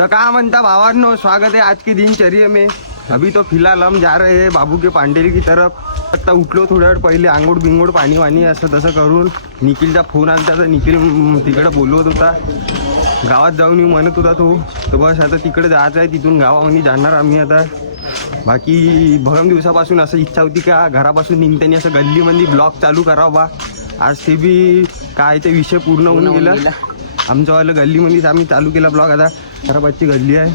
तो क्या म्हणता भावांनो, स्वागत है आज की दिनचर्या में। अभी तो फिलहाल हम जा रहे हैं बाबू के पांडेली की तरफ। आता उठलो थोड्या वेळ पहिले, आंघोळ बिंगोड पाणी वाणी असं तसं करून निखिलचा फोन आला तर निखिल तिकडे बोलवत होता, गावात जाऊन मी म्हणत होता तो. तर बस आता तिकडे जायचं आहे, तिथून गावामध्ये जाणार आम्ही आता. बाकी भरम दिवसापासून असं इच्छा होती का घरापासून निघताना असं गल्लीमध्ये ब्लॉग चालू करावा बा. आज ते बी काय ते विषय पूर्ण होऊन गेला. आमच्यावालं गल्लीमध्येच आम्ही चालू केला ब्लॉग. आता खराबादची गल्ली आहे.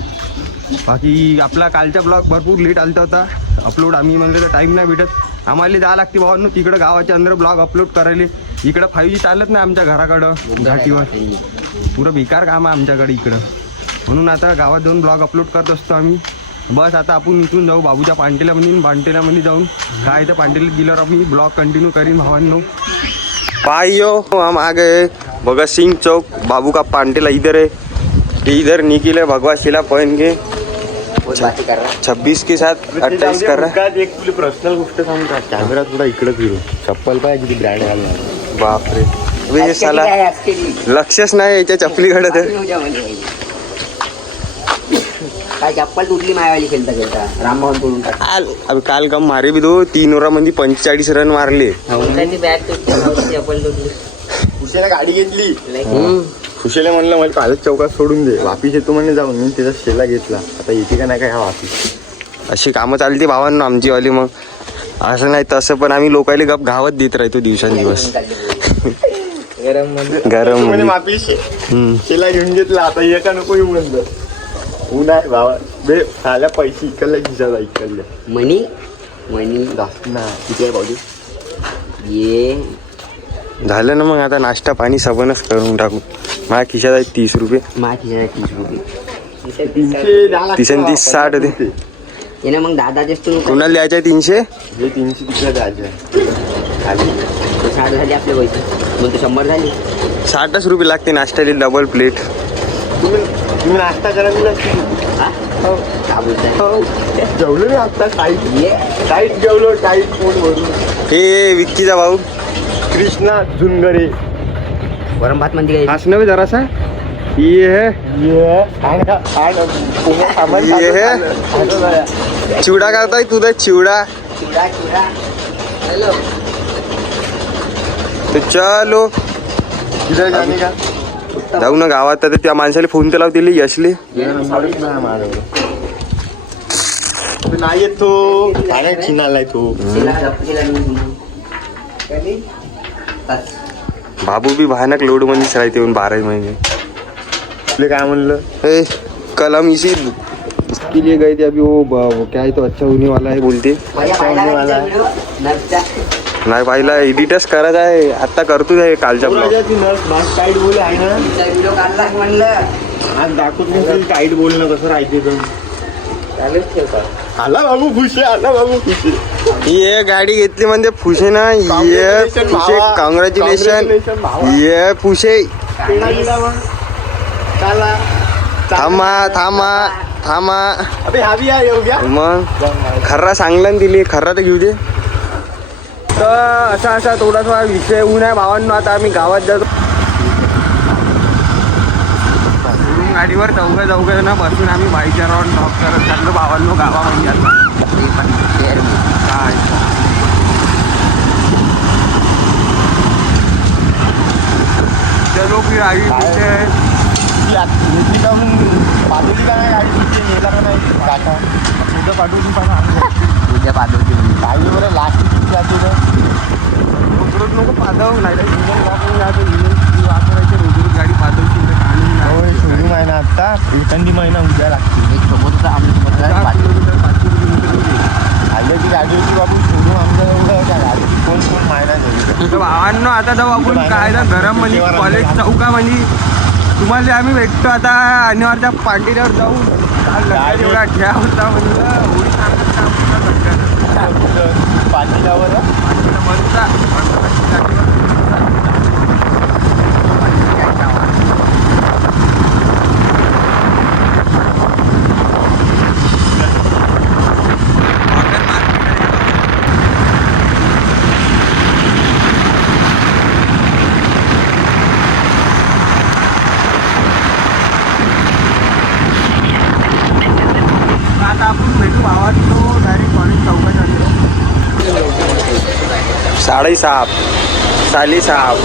बाकी आपला कालचा ब्लॉग भरपूर लेट आलता होता अपलोड. आम्ही म्हणलं तर टाईम नाही भेटत आम्हाला, जावं लागते भावांनो तिकडं गावाच्या अंदर ब्लॉग अपलोड करायला. इकडं 5G चालत नाही आमच्या घराकडं घाटीवर, पुरं बेकार काम आहे आमच्याकडे इकडं. म्हणून आता गावात जाऊन ब्लॉग अपलोड करत असतो आम्ही. बस आता आपण इथून जाऊ बाबूच्या पांटेल्यामध्ये जाऊन काय तर पांटेल्यात गेल्यावर आम्ही ब्लॉग कंटिन्यू करीन भावांनो. पाइयो हम आ गए भगत सिंह चौक, बाबू का पांटेला इधर है. इधर निखिल है भगवा शिला पहन के 26 के साथ 28 कर रहा है. एक तुला पर्सनल गोष्ट सांगू का, कॅमेरा थोडा इकडे फिरू. चप्पल पाहिजे किती ब्रँड घालणार. बापरे वे साला लक्षच नाही याच्या चपलीकडे. तर काय चप्पल तुटली मायावाली खेळता खेळता रामभवन तोडून टाक. काल कम मारे भी दो 3 ओव्हरमध्ये 45 रन मारले. बॅट तुटली, चप्पल तुटली. खुशीला गाडी घेतली. खुशीला म्हणलं मला कालच चौकात सोडून दे, वापिस येतो म्हणले जाऊन. मी त्याचा शेला घेतला. आता येते का नाही काय हा वापिस. अशी कामं चालते भावांनो आमचीवाली. मग असं नाही तसं पण आम्ही लोकायला गप गावात देत राहतो दिवसांदिवस. गरम म्हणे वापिस शेला घेऊन घेतला. आता ये का नको येऊ म्हणलं. ऊन आहे भावा बे, साल्या पैसे इकडल्या खिशाला इकडल्या मनी जास्त ना किती आहे भाऊजी? ये झालं ना. मग आता नाश्ता पाणी सबनच करून टाकू. माझ्या खिशात आहे 30 रुपये. माझ्या 30 रुपये. 30 60 दे. ये ना मग दादाचेच तू कोणाला द्यायचं आहे 300? हे 300 तिकडे द्यायचे. 60 झाले आपले पैसे, मग ते 100 झाले. 60च रुपये लागते नाश्त्याला डबल प्लेट. तुम्ही नाश्ता करायला का बोलताय? जेवलो मी आता. टाईट जेवलो, टाईट पोट भरून. हे विक्कीचा भाऊ कृष्णा झुनगरे. वरम भात म्हणजे काय? हसणं भी जरासा. ये है चिवडा करताय तुझा चिवडा. हॅलो तो चलो किती जाणे का जाऊ ना गावात. तर त्या माणसाला फोन तर लावतील यशले. नाही येत तो, पाण्यात चिनालाय तो. बाबू भी भयानक लोड मध्येच राहते 12 महिने. तुला काय म्हणलं? कल हम इसके लिए गए थे अभी. वो क्या है तो अच्छा होने वाला है बोलते. नाही पाहिला, एडिटच करत आहे आता. करतो आहे कालच्या ब्लॉग. टाईट बोल आहे ना, व्हिडिओ काढला म्हणलं. आज दाखवत टाईट बोलणं कसं राहते. आला बाबू खुशी, आला बाबू खुशी. ये गाडी घेतली म्हणजे फुशे ना. ये फुशे कॉंग्रॅच्युलेशन. ये फुशे थांबा. अबे हवी आहे योग्य. मग खर्रा सांगला ना दिली, खर्रा तर घेऊ दे. तर असा थोडासा विषय होऊन आहे भावांनो. आता आम्ही गावात जातो. गाडीवर चौघ ना बसून आम्ही बाईकच्या राऊंड ड्रॉप करत चाललो भावांनो गावामध्ये. आता काय चलो फिर आगे पाठवली का नाही गाडी? नेला का नाही काका? उद्या पाठवली उद्या पाठवते काही बरं लास्ट जाते रोज नको पाठव. नाही इंजन वापरून जातो. इंजन वापरायचे रोज गाडी पाठवची शोरूम आहे ना आता. एखादी महिना उद्या लागते. एक सोबत आम्ही आल्याची गाडी होती बाबू. शोरूम आमच्या एवढं आहे का गाडीची कोण महिना नाही. भावांनो आता जाऊ आपण काय ना गरम म्हणजे कॉलेज चौकामध्ये. तुम्हाला आम्ही भेटतो आता अनिवार्य पांढरीवर जाऊ. एवढा ठ्या होता म्हणलं पाटीलावर भावांनो डायरेक्ट कॉलेज चौकात आलो. साड़ी साहब साली साहब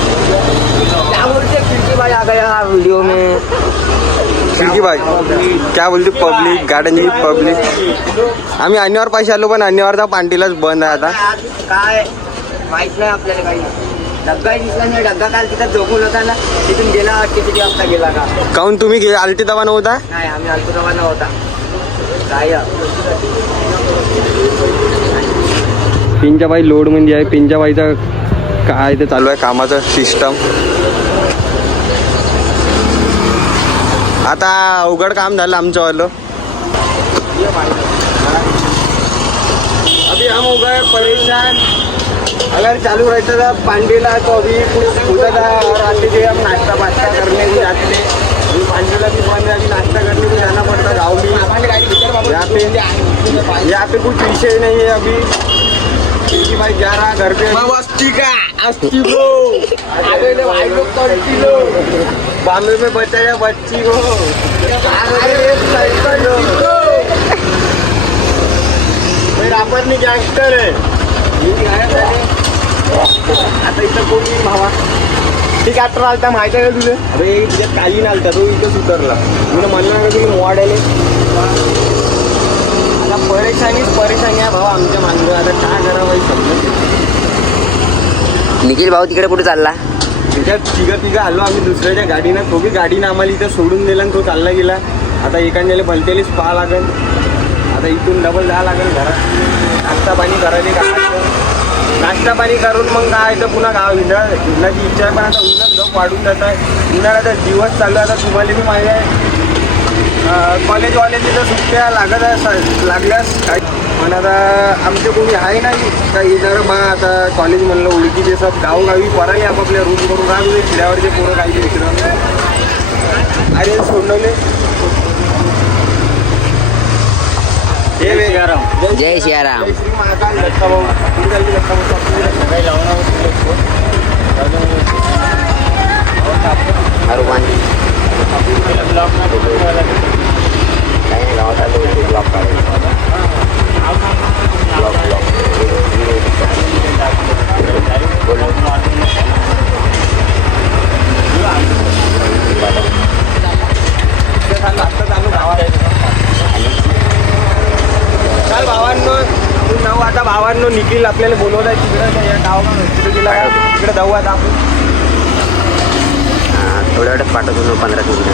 क्या बोलते खिड़की भाई आ गया वीडियो में. खिडकी भाई क्या बोलते पब्लिक गार्डन पब्लिक. आम्ही अन्यावर पैसे आलो पण अन्यावरचा पांटीलाच बंद आहे आता. आज काय माहित नाही आपल्याला काही. डग्गा दिसला नाही. डग्गा काल तिथं झोपून होता ना, तिथून गेला किती वाजता गेला का. काहून तुम्ही आलटी दवा नव्हता. नाही आम्ही आलतो तेव्हा नव्हता काय. पिंजाबाई लोड म्हणजे आहे. पिंजाबाईचं काय ते चालू आहे कामाचं सिस्टम. आता अवघड काम झालं आमचं वालं. अभी हम हो गए परेशान. अगर चालू रहता था पांडेला तो अभी कुछ होता था. और आते थे हम नाश्ता वास्ता करने को जाते थे. अभी पांडेला भी बंद है. अभी नाश्ता करने को जाना पड़ता गाँव में. यहाँ पे कुछ विषय नहीं है अभी. क्योंकि भाई जा रहा घर पे. बॉम्बे में बचाया बच्ची को. रापर नहीं गँगस्टर है. आता इथं कोणी भावा ठीक ॲक्टर आलता माहिती आहे का तुझे. अरे तुझ्यात कालीन आलता तो इथंच उतरला. तुला म्हणलं का तुम्ही मोवाड्याले. आता परेशानी आहे भावा आमच्या माणसं. आता काय करावं समजत. निखिल भाऊ तिकडे कुठे चालला. त्याच्यात तिघं आलो आम्ही दुसऱ्याच्या गाडीनं. तो बी गाडीनं आम्हाला इथं सोडून दिला आणि तो चालला गेला. आता एखाद्याला भलतेलीच पाहा लागेल. आता इथून डबल जावं लागेल घरात. नाश्ता पाणी करायला काय. नाश्ता पाणी करून मग काय तर पुन्हा गाव हिंडाची इच्छा आहे. पण आता उन्हात गप वाढून जात आहे. उन्हाळ्याचा दिवस चालू आहे. आता तुम्हाला बी माहिती आहे कॉलेजवाल्यांची तर सुट्ट्या लागल्यास काय. पण आता आमचे कोणी आहे नाही का येणार बा. आता कॉलेज म्हणलं ओळखीचे सब गावोगावी पराले आपापल्या रूम करून राहतो. खिड्यावरचे पोरं काही विचार अरे सोडवले. हे वेगाराम जय सियाराम. जय श्री महाकाल दत्ता भाऊ. हनुमान काही नाही गावात आलो ब्लॉक काढायला. काल भावांनो नाव आता भावांनो निखिल आपल्याला बोलवलं आहे तिकडं या गावाला तिकडे गेला तिकडे जाऊ आता आपण. थोड्या वेळात पाठवतो 15 मिनिटं.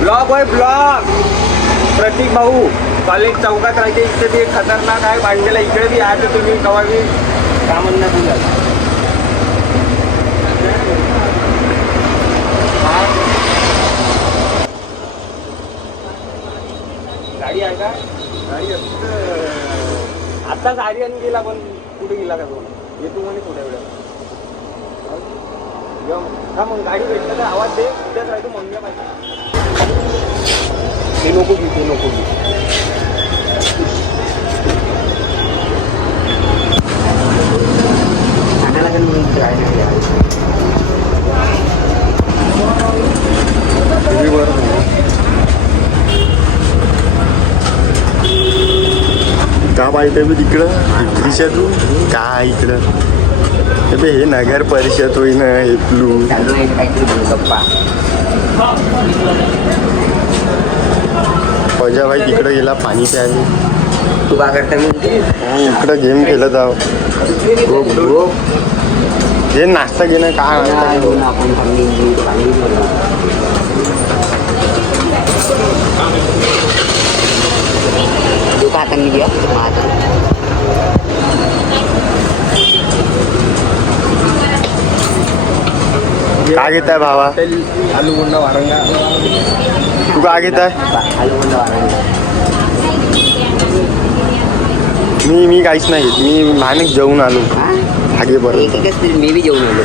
ब्लॉग होय ब्लॉग. प्रतीक भाऊ कॉलेज चौकात राहते. इथे बी खतरनाक आहे. भांडेला इकडे बी आहे. तर तुम्ही कवा बी का म्हणणार तुला. गाडी आहे का. गाडी आत्ताच आर्यन गेला पण कुठे गेला का तो. येतो म्हणे थोड्या वेळात. हा मग गाडी भेटलं तर आवाज दे. उद्याच राहतो मंग्या पाहिजे. ते नको घेऊ ते नको घेऊ. का पाहिजे बी तिकडं परिषद काय इकडं. हे नगर परिषद होईन हेपलू. गप्पा फौजा भाई तिकडे गेला पाणी प्यायला. तू का करता मी इकडं गेम खेळत जाव. हे नाश्ता घेणं काय आपण तू का आता मी घ्या का घेत आहे भावा. आलू गुंडा वारंगा. तू का घेत आहे. मी काहीच नाही घेत. मी मानक जेवून आलो. आगे बरं मी बी जेवून आलो.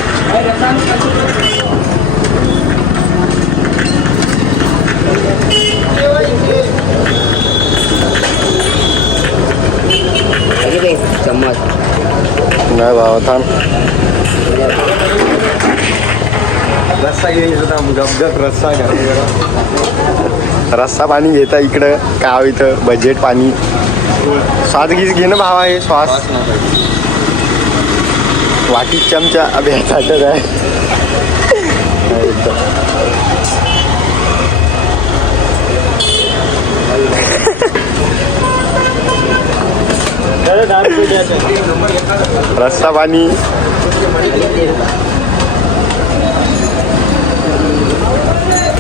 चम्मच नाही भावा थांब. रस्सा घेऊन येत होता गपगप रस्सा रस्सा पाणी घेता इकडं गाव इथं बजेट पाणी श्वास गीस घे ना भावा हे श्वास वाटीत चमचा अभि ह्याच्यातच आहे रस्सा पाणी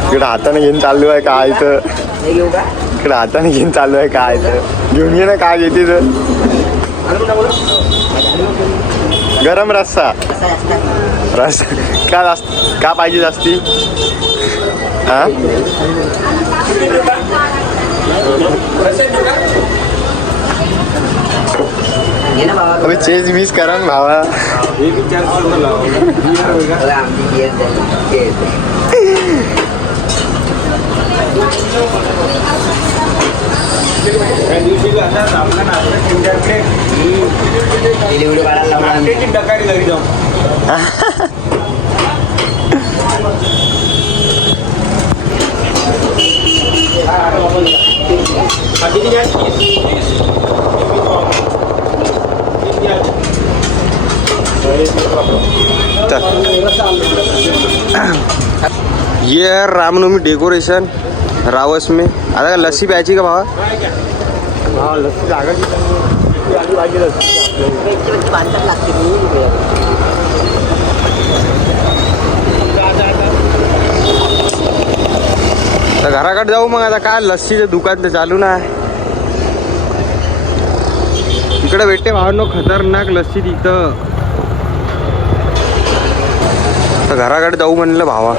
इकडे हाताने घेऊन चालू आहे काय तर हे घेऊ का इकडे हाताने घेऊन चालू आहे काय तर घेऊन ये ना काय घेते तर गरम रस्सा का का पाहिजे जास्ती हा घे ना बाबा अबे चेज मिस करा ना भावा हे विचार करून अरे आमची केस त्या दिवशी आता आपला नाश्ता तुमच्याकडे व्हिडिओ काढायला लावला आम्ही. नाश्त्याची डकारी घरी जाऊ ये है रामनवमी डेकोरेशन रावस में आता लस्सी प्यायची का भावा हा लस्सी जागा बांधतात लागते तर घराकडे जाऊ मग आता काय लस्सीचं दुकान तर चालू ना इकडे भेटते भावांनो खतरनाक लस्सी तिथं तर घराकडे जाऊ म्हणलं भावा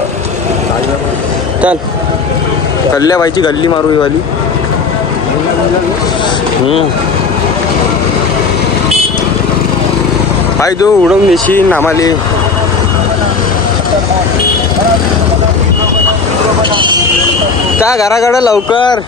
चल कल्ल्या बाईची गल्ली मारू ही वाली भाई तो उडवून देशील आम्हाले त्या घराकडे लवकर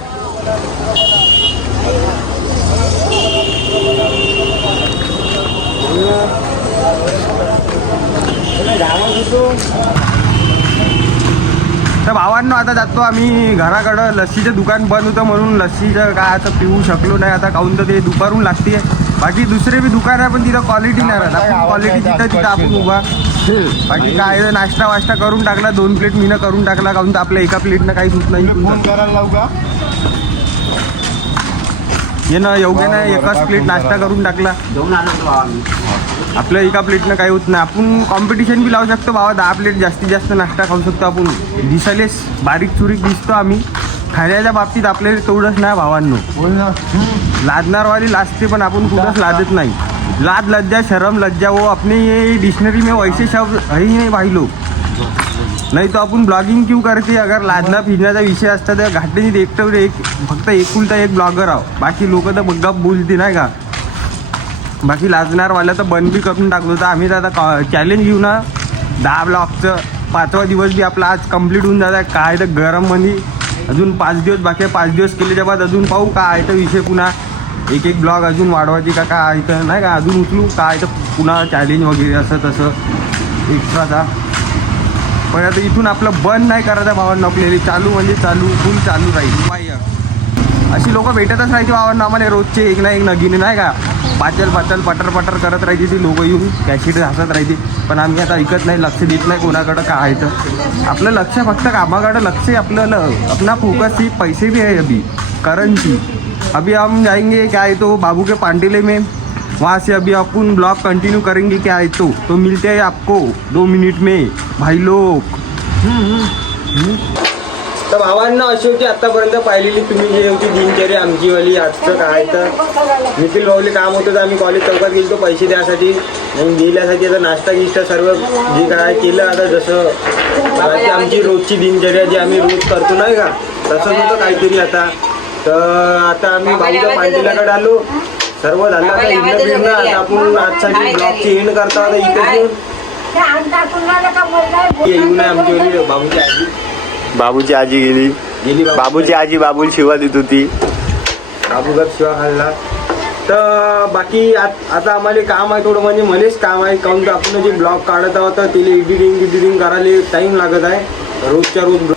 तर भावांनो आता जातो आम्ही घराकडं लस्सीचं दुकान बंद होतं म्हणून लस्सीचं काय आता पिऊ शकलो नाही आता काहून तर ते दुपारून लागते बाकी दुसरे बी दुकान आहे पण तिथं क्वालिटी नाही राहत आपण क्वालिटी तिथं आपण उभा बाकी काय नाश्ता वाश्ता करून टाकला 2 प्लेट मीनं करून टाकला काहून तर आपल्या एका प्लेटनं काही सुट नाही फोन करायला लावू का ये ना एवढे नाही एकच प्लेट नाश्ता करून टाकला घेऊन आलो होतो बाबा मी आपल्या एका प्लेटनं काही होत नाही आपण कॉम्पिटिशन बी लावू शकतो भावा 10 प्लेट जास्तीत जास्त नाश्ता खाऊ शकतो आपण दिसायलेच बारीक चुरीक दिसतो आम्ही खाण्याच्या बाबतीत आपल्याला तेवढंच नाही भावांनो बोल ना लादणारवाली लाजते पण आपण कुठंच लादत नाही लाद लज्जा शरम लज्जा वो अपने ये डिक्शनरी में वैसे शब्द है ही नहीं भाई लोग नहीं तो आपण ब्लॉगिंग क्यों करते अगर लादना फिरण्याचा विषय असता तर घाटणीत एकटं फक्त एकुलता एक ब्लॉगर आहो बाकी लोक तर गप बोलते नाही का बाकी लाजणारवाल्या तर बंद बी करून टाकलो तर आम्ही तर आता चॅलेंज घेऊ ना 10 ब्लॉगचं 5वा दिवस बी आपला आज कंप्लीट होऊन जात आहे काय तर गरममध्ये अजून 5 दिवस बाकी 5 दिवस केल्याच्या बाद अजून पाहू काय तर विषय पुन्हा एक ब्लॉग अजून वाढवायची का काय तर नाही का अजून उचलू काय तर पुन्हा चॅलेंज वगैरे असं तसं एक्स्ट्राचा पण आता इथून आपलं बंद नाही करायचं भावांना आपल्याला चालू म्हणजे चालू फुल चालू राहील बाह्य अशी लोक भेटतच राहायचे भावांना आम्हाला रोजचे एक ना एक नगीने नाही का पाचल पटर पटर करत राहायची ती लोक येऊन कॅशिट हसत राहायची पण आम्ही आता ऐकत नाही लक्ष देत नाही कोणाकडं काय आहे तर आपलं लक्ष फक्त कामाकडं लक्ष आहे आपलं अपना फोकस ही पैसे भी है अभी करंसी अभी हम जाएंगे क्या है तो बाबू के पांडेले में वहाँ से अभी अपन ब्लॉग कंटिन्यू करेंगे क्या है तो मिलते हैं आपको 2 मिनिट में भाई लोग तर भावांना अशी होती आतापर्यंत पाहिलेली तुम्ही जी होती दिनचर्या आमचीवाली आजचं काय तर निखिल भाऊले काम होतं तर आम्ही कॉलेज चौकात गेलो तो पैसे द्यासाठी आणि दिल्यासाठी आता नाश्ता गिष्टा सर्व जे काय केलं आता जसं बाकी आमची रोजची दिनचर्या जी आम्ही रोज करतो नाही का तसंच होतं काहीतरी आता तर आता आम्ही भाऊच्या पांडेलाकडे आलो सर्व झालं आता इकडं फिरणं आता आपण आजसाठी ब्लॉगची एंड करतो आता इथे येऊन आमची बाबूची आजी बाबूची आजी गेली गेली बाबूची आजी बाबूला शिवा देत होती बाबू गप शिवा खाल्ला तर बाकी आता आम्हाला काम आहे थोडं, म्हणजे मलाच काम आहे, काऊन तर आपण जे ब्लॉग काढत आहोत तर तिला एडिटिंग करायला टाईम लागत आहे रोजच्या रोज.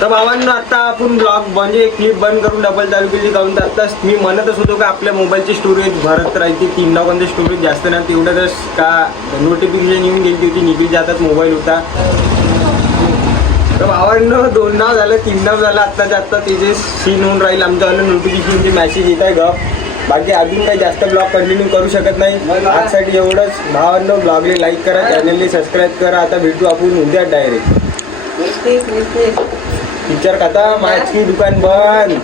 तर भावांनो आता आपण ब्लॉग म्हणजे क्लिप बंद करून डबल चालू केली, काऊन तर आता मी म्हणतच होतो का आपल्या मोबाईलची स्टोरेज भरत राहते, 3 कोणते स्टोरेज जास्त नाही तेवढंच का नोटिफिकेशन येऊन गेली होती, निघीलच्या हातात मोबाईल होता. तर भावांनो 2 नाव झालं 3 नाव झालं, आत्ताच्या आत्ता त्याचे सीन होऊन राहील आमच्यावालं नोटिफिकेशनचे मॅसेज येत आहे ग. बाकी अजून काही जास्त ब्लॉग कंटिन्यू करू शकत नाही आजसाठी एवढंच. भावांनो ब्लॉगला लाईक करा, चॅनलला सबस्क्राईब करा. आता भेटू आपण उद्या डायरेक्ट पिक्चर खतम, आज की दुकान बंद.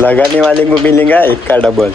लगाने वाले को मिलेगा 1 का डबल.